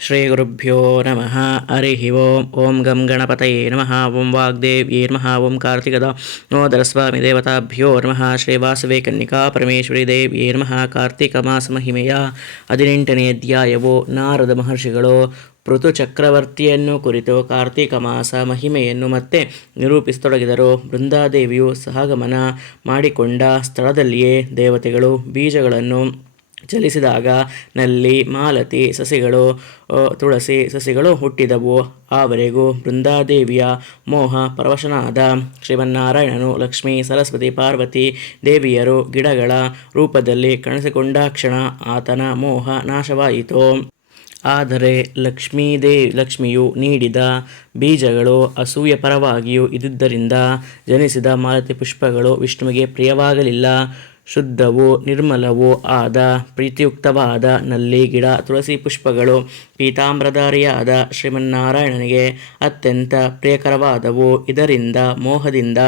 ಶ್ರೀಗುರುಭ್ಯೋ ನಮಃ ಹರಿ ಓಂ ಓಂ ಗಂ ಗಣಪತಯೇ ನಮಃ ಓಂ ವಾಗ್ದೇವ್ಯೇ ನಮಃ ಓಂ ಕಾರ್ತಿಕದ ನೋದರಸ್ವಾಮಿ ದೇವತಾಭ್ಯೋ ನಮಃ ಶ್ರೀ ವಾಸವೇ ಕನ್ನಿಕಾ ಪರಮೇಶ್ವರಿ ದೇವ್ಯೇ ನಮಃ ಕಾರ್ತಿಕ ಮಾಸ ಮಹಿಮೆಯ ಹದಿನೆಂಟನೇ ಅಧ್ಯಾಯವು ನಾರದ ಮಹರ್ಷಿಗಳು ಋತು ಚಕ್ರವರ್ತಿಯನ್ನು ಕುರಿತು ಕಾರ್ತಿಕ ಮಾಸ ಮಹಿಮೆಯನ್ನು ಮತ್ತೆ ನಿರೂಪಿಸತೊಡಗಿದರು. ಬೃಂದಾದೇವಿಯು ಸಹಗಮನ ಮಾಡಿಕೊಂಡ ಸ್ಥಳದಲ್ಲಿಯೇ ದೇವತೆಗಳು ಬೀಜಗಳನ್ನು ಚಲಿಸಿದಾಗ ನಲ್ಲಿ ಮಾಲತಿ ಸಸಿಗಳು ತುಳಸಿ ಸಸಿಗಳು ಹುಟ್ಟಿದವು. ಆವರೆಗೂ ಬೃಂದಾದೇವಿಯ ಮೋಹ ಪರವಶನಾದ ಶ್ರೀಮನ್ನಾರಾಯಣನು ಲಕ್ಷ್ಮೀ ಸರಸ್ವತಿ ಪಾರ್ವತಿ ದೇವಿಯರು ಗಿಡಗಳ ರೂಪದಲ್ಲಿ ಕಾಣಿಸಿಕೊಂಡಾಕ್ಷಣ ಆತನ ಮೋಹ ನಾಶವಾಯಿತು. ಆದರೆ ಲಕ್ಷ್ಮೀದೇ ಲಕ್ಷ್ಮಿಯು ನೀಡಿದ ಬೀಜಗಳು ಅಸೂಯ ಪರವಾಗಿಯೂ ಇದ್ದುದರಿಂದ ಜನಿಸಿದ ಮಾಲತಿ ಪುಷ್ಪಗಳು ವಿಷ್ಣುವಿಗೆ ಪ್ರಿಯವಾಗಲಿಲ್ಲ. ಶುದ್ಧವೂ ನಿರ್ಮಲವೂ ಆದ ಪ್ರೀತಿಯುಕ್ತವಾದ ನಲ್ಲಿ ಗಿಡ ತುಳಸಿ ಪುಷ್ಪಗಳು ಪೀತಾಂಬ್ರಧಾರಿಯಾದ ಶ್ರೀಮನ್ನಾರಾಯಣನಿಗೆ ಅತ್ಯಂತ ಪ್ರಿಯಕರವಾದವು. ಇದರಿಂದ ಮೋಹದಿಂದ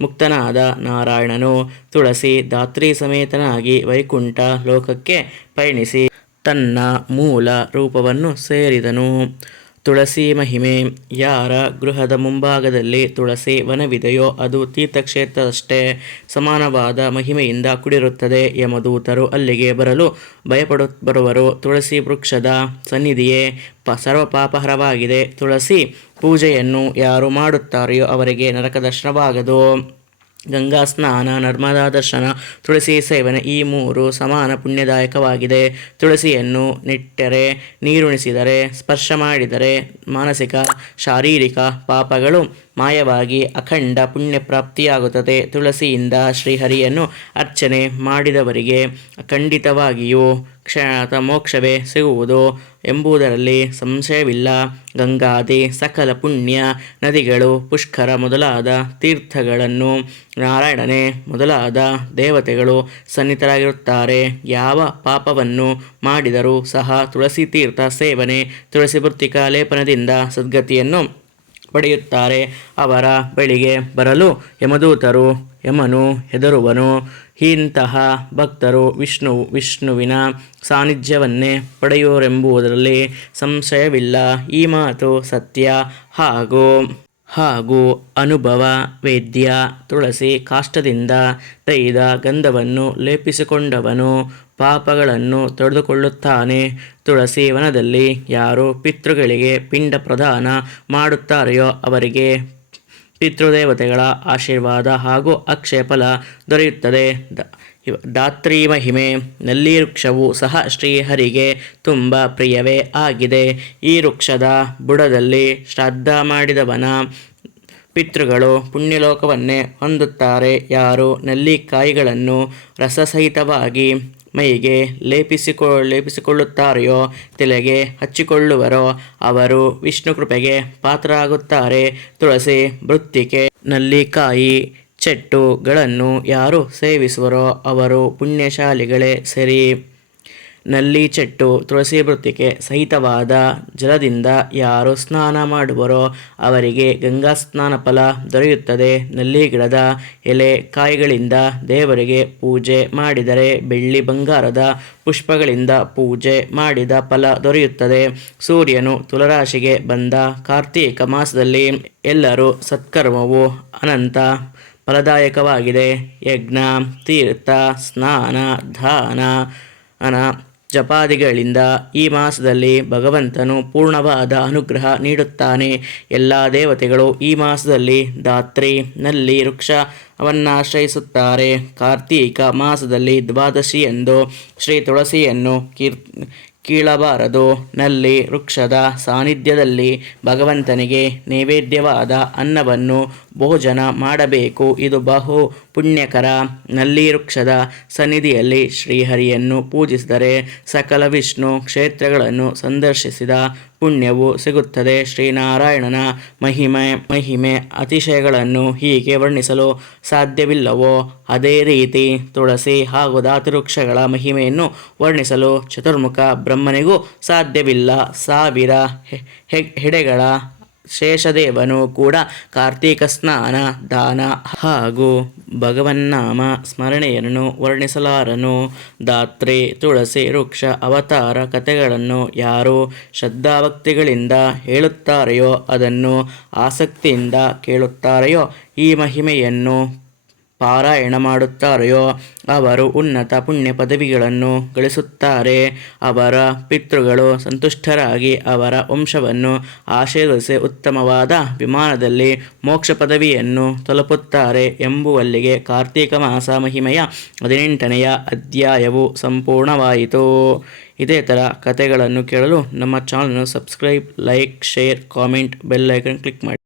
ಮುಕ್ತನಾದ ನಾರಾಯಣನು ತುಳಸಿ ದಾತ್ರಿ ಸಮೇತನಾಗಿ ವೈಕುಂಠ ಲೋಕಕ್ಕೆ ಪಯಣಿಸಿ ತನ್ನ ಮೂಲ ರೂಪವನ್ನು ಸೇರಿದನು. ತುಳಸಿ ಮಹಿಮೆ, ಯಾರ ಗೃಹದ ಮುಂಭಾಗದಲ್ಲಿ ತುಳಸಿ ವನವಿದೆಯೋ ಅದು ತೀರ್ಥಕ್ಷೇತ್ರದಷ್ಟೇ ಸಮಾನವಾದ ಮಹಿಮೆಯಿಂದ ಕುಡಿರುತ್ತದೆ ಯಮದೂತರು ಅಲ್ಲಿಗೆ ಬರಲು ಭಯಪಡು ಬರುವರು. ತುಳಸಿ ವೃಕ್ಷದ ಸನ್ನಿಧಿಯೇ ಪ ಸರ್ವಪಾಪಹರವಾಗಿದೆ. ತುಳಸಿ ಪೂಜೆಯನ್ನು ಯಾರು ಮಾಡುತ್ತಾರೆಯೋ ಅವರಿಗೆ ನರಕ ದರ್ಶನವಾಗದು. ಗಂಗಾ ಸ್ನಾನ, ನರ್ಮದಾ ದರ್ಶನ, ತುಳಸಿ ಸೇವನೆ ಈ ಮೂರು ಸಮಾನ ಪುಣ್ಯದಾಯಕವಾಗಿದೆ. ತುಳಸಿಯನ್ನು ನೆಟ್ಟರೆ, ನೀರುಣಿಸಿದರೆ, ಸ್ಪರ್ಶ ಮಾಡಿದರೆ ಮಾನಸಿಕ, ಶಾರೀರಿಕ ಪಾಪಗಳು ಮಾಯವಾಗಿ ಅಖಂಡ ಪುಣ್ಯ ಪ್ರಾಪ್ತಿಯಾಗುತ್ತದೆ. ತುಳಸಿಯಿಂದ ಶ್ರೀಹರಿಯನ್ನು ಅರ್ಚನೆ ಮಾಡಿದವರಿಗೆ ಖಂಡಿತವಾಗಿಯೂ ಕ್ಷಣತ ಮೋಕ್ಷವೇ ಸಿಗುವುದು. ಎಂಬುದರಲ್ಲಿ ಸಂಶಯವಿಲ್ಲ. ಗಂಗಾದಿ ಸಕಲ ಪುಣ್ಯ ನದಿಗಳು, ಪುಷ್ಕರ ಮೊದಲಾದ ತೀರ್ಥಗಳನ್ನು ನಾರಾಯಣನೇ ಮೊದಲಾದ ದೇವತೆಗಳು ಸನ್ನಿತರಾಗಿರುತ್ತಾರೆ. ಯಾವ ಪಾಪವನ್ನು ಮಾಡಿದರೂ ಸಹ ತುಳಸಿ ತೀರ್ಥ ಸೇವನೆ, ತುಳಸಿ ವೃತ್ತಿಕ ಲೇಪನದಿಂದ ಸದ್ಗತಿಯನ್ನು ಪಡೆಯುತ್ತಾರೆ. ಅವರ ಬಳಿಗೆ ಬರಲು ಯಮದೂತರು ಯಮನು ಹೆದರುವನು. ಇಂತಹ ಭಕ್ತರು ವಿಷ್ಣು ವಿಷ್ಣುವಿನ ಸಾನ್ನಿಧ್ಯವನ್ನೇ ಪಡೆಯುವರೆಂಬುದರಲ್ಲಿ ಸಂಶಯವಿಲ್ಲ. ಈ ಮಾತು ಸತ್ಯ ಹಾಗೂ ಹಾಗೂ ಅನುಭವ ವೇದ್ಯ ತುಳಸಿ ಕಾಷ್ಟದಿಂದ ತೈದ ಗಂಧವನ್ನು ಲೇಪಿಸಿಕೊಂಡವನು ಪಾಪಗಳನ್ನು ತೊಡೆದುಕೊಳ್ಳುತ್ತಾನೆ. ತುಳಸಿ ವನದಲ್ಲಿ ಯಾರು ಪಿತೃಗಳಿಗೆ ಪಿಂಡ ಪ್ರದಾನ ಮಾಡುತ್ತಾರೆಯೋ ಅವರಿಗೆ ಪಿತೃದೇವತೆಗಳ ಆಶೀರ್ವಾದ ಹಾಗೂ ಅಕ್ಷಯ ಫಲ ದೊರೆಯುತ್ತದೆ ದಾತ್ರಿ ಮಹಿಮೆ ನಲ್ಲಿ ವೃಕ್ಷವು ಸಹ ಶ್ರೀಹರಿಗೆ ತುಂಬ ಪ್ರಿಯವೇ ಆಗಿದೆ. ಈ ವೃಕ್ಷದ ಬುಡದಲ್ಲಿ ಶ್ರಾದ್ದ ಮಾಡಿದವನ ಪಿತೃಗಳು ಪುಣ್ಯಲೋಕವನ್ನೇ ಹೊಂದುತ್ತಾರೆ. ಯಾರು ನೆಲ್ಲಿಕಾಯಿಗಳನ್ನು ರಸಸಹಿತವಾಗಿ ಮೈಗೆ ಲೇಪಿಸಿಕೊ, ಲೇಪಿಸಿಕೊಳ್ಳುತ್ತಾರೆಯೋ, ತಲೆಗೆ ಹಚ್ಚಿಕೊಳ್ಳುವರೋ, ಅವರು ವಿಷ್ಣು ಕೃಪೆಗೆ ಪಾತ್ರರಾಗುತ್ತಾರೆ. ತುಳಸಿ ಮೃತ್ತಿಕೆ ನಲ್ಲಿಕಾಯಿ ಚೆಟ್ಟುಗಳನ್ನು ಯಾರು ಸೇವಿಸುವರೋ, ಅವರು ಪುಣ್ಯಶಾಲಿಗಳೇ ಸರಿ. ನಲ್ಲಿ ಚೆಟ್ಟು ತುಳಸಿ ವೃತ್ತಿಗೆ ಸಹಿತವಾದ ಜಲದಿಂದ ಯಾರು ಸ್ನಾನ ಮಾಡುವರೋ ಅವರಿಗೆ ಗಂಗಾ ಸ್ನಾನ ಫಲ ದೊರೆಯುತ್ತದೆ. ನಲ್ಲಿ ಗಿಡದ ಎಲೆ ಕಾಯಿಗಳಿಂದ ದೇವರಿಗೆ ಪೂಜೆ ಮಾಡಿದರೆ ಬೆಳ್ಳಿ ಬಂಗಾರದ ಪುಷ್ಪಗಳಿಂದ ಪೂಜೆ ಮಾಡಿದ ಫಲ ದೊರೆಯುತ್ತದೆ. ಸೂರ್ಯನು ತುಲರಾಶಿಗೆ ಬಂದ ಕಾರ್ತೀಕ ಮಾಸದಲ್ಲಿ ಎಲ್ಲರೂ ಸತ್ಕರ್ಮವು ಅನಂತ ಫಲದಾಯಕವಾಗಿದೆ. ಯಜ್ಞ, ತೀರ್ಥ, ಸ್ನಾನ, ಧಾನ ಅನ ಜಪಾದಿಗಳಿಂದ ಈ ಮಾಸದಲ್ಲಿ ಭಗವಂತನು ಪೂರ್ಣವಾದ ಅನುಗ್ರಹ ನೀಡುತ್ತಾನೆ. ಎಲ್ಲ ದೇವತೆಗಳು ಈ ಮಾಸದಲ್ಲಿ ಧಾತ್ರಿ ನಲ್ಲಿ ವೃಕ್ಷವನ್ನಾಶ್ರಯಿಸುತ್ತಾರೆ. ಕಾರ್ತೀಕ ಮಾಸದಲ್ಲಿ ದ್ವಾದಶಿ ಎಂದು ಶ್ರೀ ತುಳಸಿಯನ್ನು ಕೀರ್, ಕೀಳಬಾರದು. ನಲ್ಲಿ ವೃಕ್ಷದ ಸಾನ್ನಿಧ್ಯದಲ್ಲಿ ಭಗವಂತನಿಗೆ ನೈವೇದ್ಯವಾದ ಅನ್ನವನ್ನು ಭೋಜನ ಮಾಡಬೇಕು. ಇದು ಬಹು ಪುಣ್ಯಕರ. ನಲ್ಲಿ ವೃಕ್ಷದ ಸನ್ನಿಧಿಯಲ್ಲಿ ಶ್ರೀಹರಿಯನ್ನು ಪೂಜಿಸಿದರೆ ಸಕಲ ವಿಷ್ಣು ಕ್ಷೇತ್ರಗಳನ್ನು ಸಂದರ್ಶಿಸಿದ ಪುಣ್ಯವು ಸಿಗುತ್ತದೆ. ಶ್ರೀನಾರಾಯಣನ ಮಹಿಮೆ ಮಹಿಮೆ ಅತಿಶಯಗಳನ್ನು ಹೀಗೆ ವರ್ಣಿಸಲು ಸಾಧ್ಯವಿಲ್ಲವೋ? ಅದೇ ರೀತಿ ತುಳಸಿ ಹಾಗೂ ಧಾತುವೃಕ್ಷಗಳ ಮಹಿಮೆಯನ್ನು ವರ್ಣಿಸಲು ಚತುರ್ಮುಖ ಬ್ರಹ್ಮನಿಗೂ ಸಾಧ್ಯವಿಲ್ಲ. ಸಾವಿರ ಹೆಡೆಗಳ ಶೇಷದೇವನು ಕೂಡ ಕಾರ್ತೀಕ ಸ್ನಾನ, ದಾನ ಹಾಗೂ ಭಗವನ್ನಾಮ ಸ್ಮರಣೆಯನ್ನು ವರ್ಣಿಸಲಾರನು. ದಾತ್ರಿ ತುಳಸಿ, ವೃಕ್ಷ, ಅವತಾರ ಕಥೆಗಳನ್ನು ಯಾರು ಶ್ರದ್ಧಾಭಕ್ತಿಗಳಿಂದ ಹೇಳುತ್ತಾರೆಯೋ ಅದನ್ನು ಆಸಕ್ತಿಯಿಂದ ಕೇಳುತ್ತಾರೆಯೋ ಈ ಮಹಿಮೆಯನ್ನು ಪಾರಾಯಣ ಮಾಡುತ್ತಾರೆಯೋ ಅವರು ಉನ್ನತ ಪುಣ್ಯ ಪದವಿಗಳನ್ನು ಗಳಿಸುತ್ತಾರೆ. ಅವರ ಪಿತೃಗಳು ಸಂತುಷ್ಟರಾಗಿ ಅವರ ವಂಶವನ್ನು ಆಶೀರ್ವದಿಸಿ ಉತ್ತಮವಾದ ವಿಮಾನದಲ್ಲಿ ಮೋಕ್ಷ ಪದವಿಯನ್ನು ತಲುಪುತ್ತಾರೆ ಎಂಬುವಲ್ಲಿಗೆ ಕಾರ್ತೀಕ ಮಾಸ ಮಹಿಮೆಯ ಹದಿನೆಂಟನೆಯ ಅಧ್ಯಾಯವು ಸಂಪೂರ್ಣವಾಯಿತು. ಇದೇ ಥರ ಕಥೆಗಳನ್ನು ಕೇಳಲು ನಮ್ಮ ಚಾನಲನ್ನು subscribe, like, share, comment bell icon click ಮಾಡಿ.